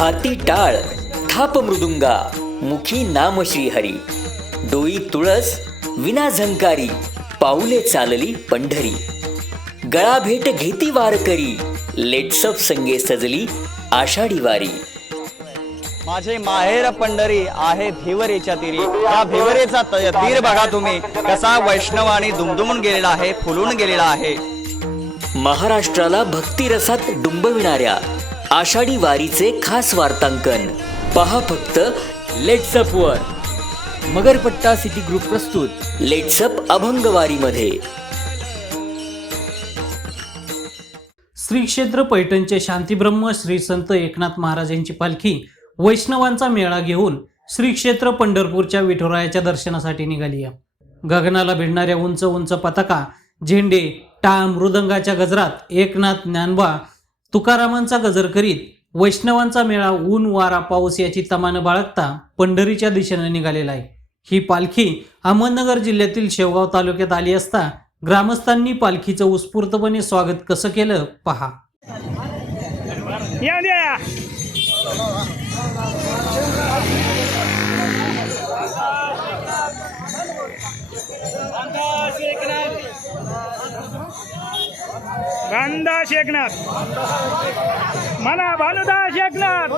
हाती टाळ थाप मृदुंगा, मुखी नाम श्रीहरी, डोई तुळस विना झंकारी, पाऊले चालली पंढरी. गळा भेट घेती वारकरी, लेट्सअप संगे सजली आषाढी वारी. माझे माहेर पंढरी आहे भिवरेच्या तीरी. या भिवरेचा तीर बघा तुम्ही कसा वैष्णव आणि दुमदुमून गेलेला आहे, फुलून गेलेला आहे. महाराष्ट्राला भक्तिरसात डुंबविणाऱ्या आषाढी वारीचे खास वार्तांकन पहा फक्त लेट्सअप वर. मगरपट्टा सिटी ग्रुप प्रस्तुत लेट्सअप अभंग वारीमध्ये. श्री क्षेत्र पैठणचे शांतीब्रह्म श्री संत एकनाथ महाराज यांची पालखी वैष्णवांचा मेळा घेऊन श्री क्षेत्र पंढरपूरच्या विठुरायाच्या दर्शनासाठी निघाली आहे. गगनाला भिडणाऱ्या उंच उंच पताका, झेंडे, टाळ, मृदंगाच्या गजरात एकनाथ, ज्ञानबा, तुकारामांचा गजर करीत वैष्णवांचा मेळा ऊन वारा पाऊस याची तमानं बाळगता पंढरीच्या दिशेने निघालेला आहे. ही पालखी अहमदनगर जिल्ह्यातील शेवगाव तालुक्यात आली असता ग्रामस्थांनी पालखीचं उत्स्फूर्तपणे स्वागत कसं केलं पहा. भानुदास एकनाथ म्हणा, भानुदास एकनाथ.